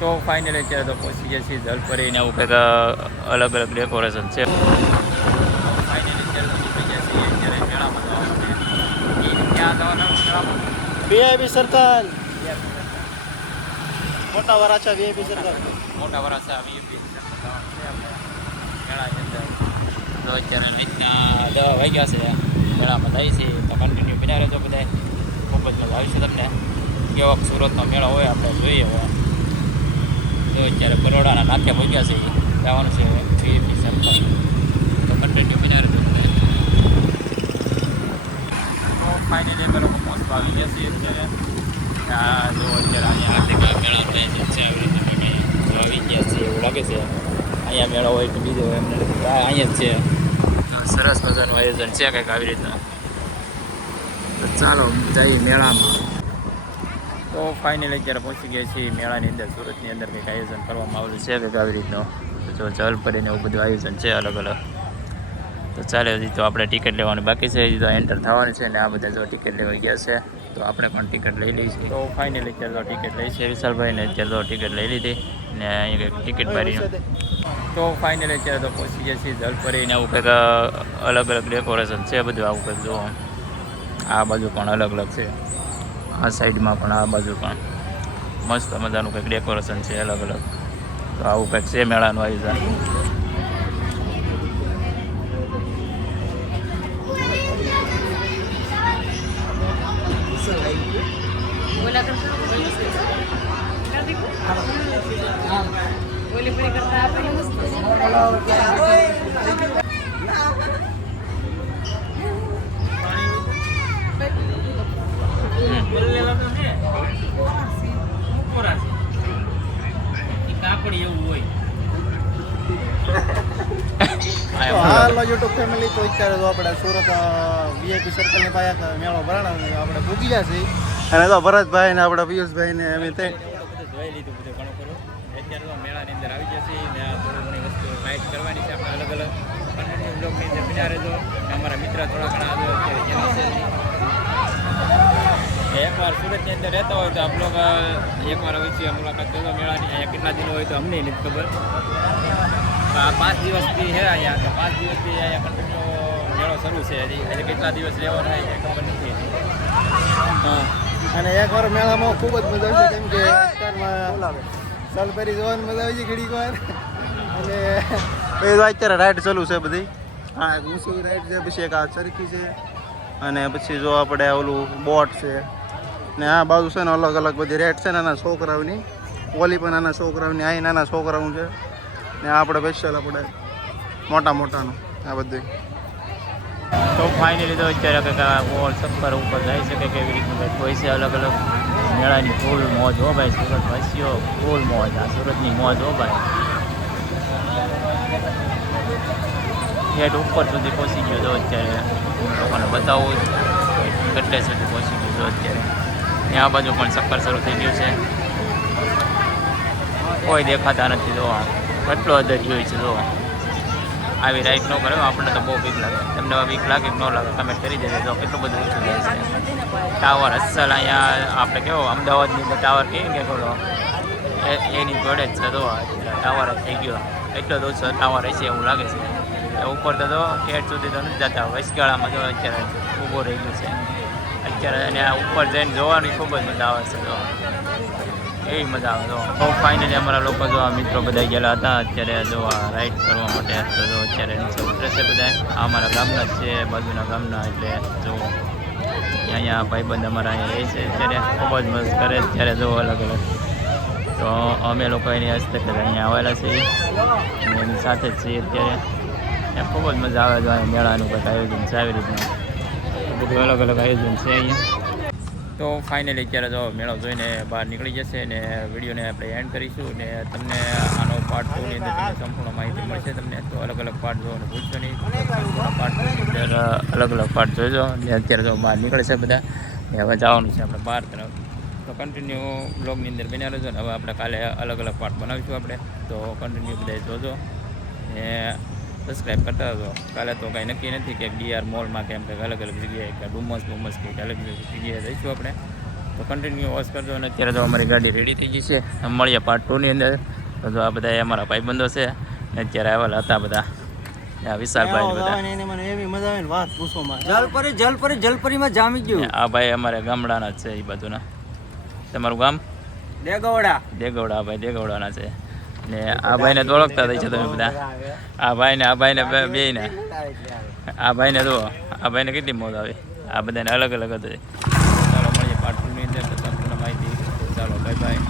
તો ફાઇનલી અત્યારે તો પહોંચી ગયા છીએ જલપરીને એવું કંઈક અલગ અલગ ડેકોરેશન છે. ફાઇનલી અત્યારે તો પહોંચી ગયા છીએ અત્યારે મેળામાં ક્યાં જવાના વીઆઈપી સર્કલ મોટા વરાછા વીઆઈપી સર્કલ મોટા વરાછા વીઆઈપી મેળાની અંદર તો અત્યારે રીતના 10 વાગ્યા છે મેળામાં જાય છે તો કન્ટિન્યુ બન્યા રહેજો બધા. ખૂબ જ મજા આવશે તમને. કેવો સુરતનો મેળો હોય આપણે જોઈએ હવે. તો અત્યારે બરોડાના નાથે પહોંચ્યા છે જવાનું છે વીઆઈપી સર્કલ તો કન્ટિન્યુ બન્યા રહેજો. તો ફાઇનલી અમે લોકો પહોંચવા આવી ગયા છીએ અત્યારે. જો અત્યારે અહીંયા હાર્દિક મેળો થાય છે એવી રીતે આવી ગયા છે એવું લાગે છે. અહીંયા મેળો હોય તો બીજો એમને અહીંયા જ છે. સરસ મજાનું આયોજન છે કંઈક આવી રીતના. તો ચાલો જઈએ મેળામાં. તો ફાઇનલી અત્યારે પહોંચી ગયા છીએ મેળાની અંદર. સુરતની અંદર કંઈક આયોજન કરવામાં આવેલું છે કંઈક આવી રીતનું. જો જલપરીને એવું બધું આયોજન છે અલગ અલગ. તો ચાલે હજી તો આપણે ટિકિટ લેવાની બાકી છે. હજી તો એન્ટર થવાની છે ને આ બધા જો ટિકિટ લેવા ગયા છે તો આપણે પણ ટિકિટ લઈ લઈશું. તો ફાઇનલી અત્યારે તો ટિકિટ લઈ છે વિશાલભાઈને. અત્યારે તો ટિકિટ લઈ લીધી ને અહીંયા કંઈક ટિકિટ ભરી. તો ફાઇનલી અત્યારે તો પહોંચી ગયા છીએ જલપરીને એવું કંઈક અલગ અલગ ડેકોરેશન છે બધું. આવું કંઈક જો આ બાજુ પણ અલગ અલગ છે, આ સાઈડમાં પણ, આ બાજુ પણ મસ્ત મજાનું કંઈક ડેકોરેશન છે અલગ અલગ. તો આવું કંઈક છે મેળાનું આયોજન. હાલો યુટ્યુબ ફેમિલી, તો અત્યારે તો આપણે સુરત વીઆઈપી સર્કલની પાસે મેળો ભરાણા આપણે પૂગી ગયા છીએ. અને તો ભરતભાઈ ને આપણે પિયુષભાઈ ને અમે જોઈ લીધું બધું ઘણું ખરું. અત્યારે તો મેળાની અંદર આવી જશે ને આ થોડી ઘણી વસ્તુ રાઈડ કરવાની છે આપણે અલગ અલગ. કન્ટિન્યુ બ્લોગની અંદર બન્યા રહેજો. અમારા મિત્ર થોડા ઘણા અત્યારે ત્યાં હશે. એકવાર સુરતની અંદર રહેતા હોય તો આપ લોકો એકવાર અવશ્ય મુલાકાત કરજો મેળાની. અહીંયા કેટલા દિનો હોય તો અમને નથી ખબર. 5 દિવસથી છે અહીંયા. તો 5 દિવસથી અહીંયા કન્ટિન્યુ મેળો શરૂ છે. હજી કેટલા દિવસ રહેવાનો હોય એ ખબર નથી. હા, અને એકવાર મેળામાં ખૂબ જ મજા આવશે કેમ કે અત્યારમાં જલપરી જોવાની મજા આવી છે ઘડીક વાર. અને અત્યારે રાઈડ ચાલુ છે બધી. હા, ઊંચી રાઈડ છે, પછી એક આ ચરખી છે, અને પછી જો આપણે ઓલું બોટ છે ને આ બાજુ છે ને અલગ અલગ બધી રાઈડ છે નાના છોકરાઓની. ઓલી પણ નાના છોકરાઓની, અહીં નાના છોકરાઓ છે ને આપણે સ્પેશિયલ આપણે મોટાનું આ બધું. તો ફાઇનલી તો અત્યારે કંઈક બોલ સફર ઉપર જાય છે કંઈક એવી રીતનું કંઈક હોય છે અલગ અલગ. મેળાની ફૂલ મોજ હો ભાઈ. સુરત વાસીઓ ફૂલ મોજ. આ સુરતની મોજ હો ભાઈ. ગેટ ઉપર સુધી પહોંચી ગયો તો અત્યારે લોકોને બતાવવું ગઢે સુધી પહોંચી ગયો તો અત્યારે. ત્યાં બાજુ પણ સફર શરૂ થઈ ગયું છે. કોઈ દેખાતા નથી. જો કેટલો દરિયો હોય છે. જો આવી રાઈડ ન કરે આપણને તો બહુ બીક લાગે. તમને બીક લાગે કે ન લાગે કમેન્ટ કરી દેજો. જો કેટલું બધું ઊંચું જાય છે. ટાવર અસલ અહીંયા આપણે કેવો અમદાવાદની અંદર ટાવર કહીએ કે થોડો એની જોડે જ છે. તો ટાવર જ થઈ ગયો. એટલો જ ઓછો ટાવર હશે એવું લાગે છે. ઉપર તો ગેટ સુધી તો નથી જતા. વચગાળામાં જો અત્યારે ઊભો રહી ગયું છે અત્યારે. અને ઉપર જઈને જોવાની ખૂબ જ મજા આવે છે. જો એવી મજા આવે. તો ફાઇનલી અમારા લોકો જો આ મિત્રો બધા ગયેલા હતા અત્યારે જો આ રાઈડ કરવા માટે. તો જો અત્યારે નીચે ઉતરે છે બધા. આ અમારા ગામના જ છે, બાજુના ગામના. એટલે જો અહીંયા ભાઈબંધ અમારા અહીંયા રહે છે અત્યારે. ખૂબ જ મસ્ત કરે ત્યારે જો અલગ અલગ. તો અમે લોકો એની હસ્તક અહીંયા આવેલા છીએ અને એની સાથે જ છીએ અત્યારે. ખૂબ જ મજા આવે છે. અહીંયા મેળાનું કંઈક આયોજન છે આવી રીતનું. બધું અલગ અલગ આયોજન છે અહીંયા. તો ફાઇનલી અત્યારે જો મેળો જોઈને બહાર નીકળી જશે ને વિડીયોને આપણે એન્ડ કરીશું. ને તમને આનો પાર્ટ 2ની અંદર તમને સંપૂર્ણ માહિતી મળશે તમને. તો અલગ અલગ પાર્ટ જોવાનું ભૂલશો નહીં. પાર્ટ અલગ અલગ પાર્ટ જોજો. ને અત્યારે જો બહાર નીકળે છે બધા ને હવે જવાનું છે આપણે બહાર તરફ. તો કન્ટિન્યુ બ્લોગની અંદર બન્યા રહેજો ને. હવે આપણે કાલે અલગ અલગ પાર્ટ બનાવીશું આપણે. તો કન્ટિન્યુ બધા જોજો ને સબસ્ક્રાઈબ કરતા હતો. કાલે તો કાંઈ નક્કી નથી કે ડીઆર મોલમાં કે એમ કંઈક અલગ અલગ જગ્યાએ કે ડુમસ કંઈક અલગ અલગ જગ્યાએ જઈશું આપણે. તો કન્ટિન્યુ વોચ કરજો. અને અત્યારે તો અમારી ગાડી રેડી થઈ ગઈ છે. મળીએ પાર્ટ 2 ની અંદર. તો જો આ બધા અમારા ભાઈબંધો છે ને અત્યારે આવેલા હતા બધા આ વિશાલભાઈ ને બધા. એને મને એવી મજા આવે ને વાત પૂછવામાં. જલપરીમાં જામી ગયું. આ ભાઈ અમારે ગામડાના જ છે એ બાજુના. તમારું ગામ દેગવડા. ભાઈ દેગવડાના છે. ને આ ભાઈને તો ઓળખતા થઈ છે તમે બધા. આ ભાઈને બેયને આ ભાઈને જુઓ. આ ભાઈને કેટલી મોજ આવી. આ બધાને અલગ અલગ હતી. ચાલો મળીએ પાર્ટ 2 ની અંદર. સંપૂર્ણ માહિતી. ચાલો બાય બાય.